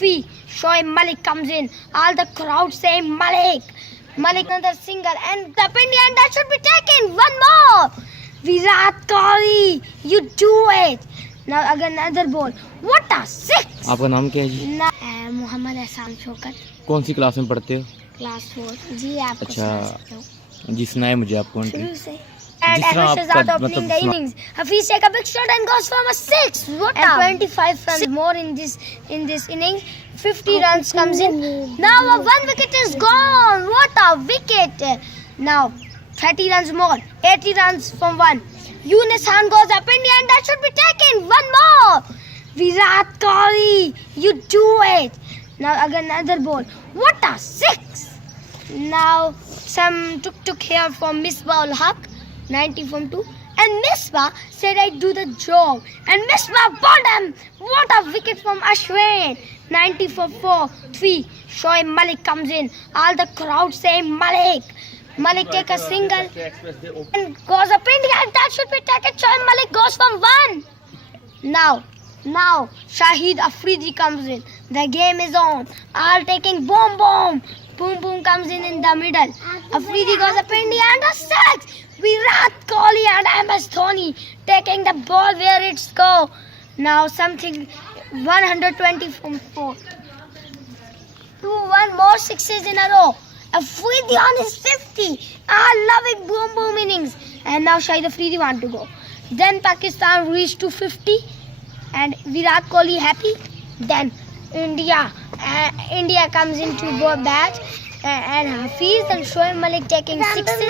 3. Shoaib Malik comes in. All the crowd say Malik. Malik another single and the India, and that should be taken. One more. Virat Kohli, you do it. Now again another ball. What a six. आपका नाम क्या है जी? मोहम्मद एहसान शौकत, कौन सी class में पढ़ते हो? Class 4 जी। आपको अच्छा जी, सुनाए मुझे आप कौन शुरू सी? से। And जिस तरह Ahmed Shahzad आपका opening the मतलब innings. Hafiz take a big shot and goes for a 6. What and 25 runs more in this innings. 50 runs comes in. Now a 1 wicket is gone. What a wicket! Now 30 runs more. 80 runs from 1. Yunus Khan goes up India, and that should be taken. One more. Virat Kohli, you do it. Now again another ball. What a 6. Now some tuk here from Misbah ul Haq, 90 from 2. And Misbah said I do the job. And Misbah bowled him. What a wicket from Ashwin. 90 for 4. 3. Shoaib Malik comes in. All the crowd say Malik. Malik take a single and goes up India, and that should be taken. Shoaib Malik goes from 1. Now Shahid Afridi comes in. The game is on. All taking boom boom. Boom boom comes in the middle. Afridi goes up India and a 6. Virat Kohli and MS Dhoni taking the ball where it's go. Now something 120 from 4. 1 more 6s in a row. Afridi on his 50. I love it. Boom boom innings. And now Shahid Afridi want to go. Then Pakistan reached to 50. And Virat Kohli happy. Then India comes into bat and Hafiz and Shoaib Malik taking 6s.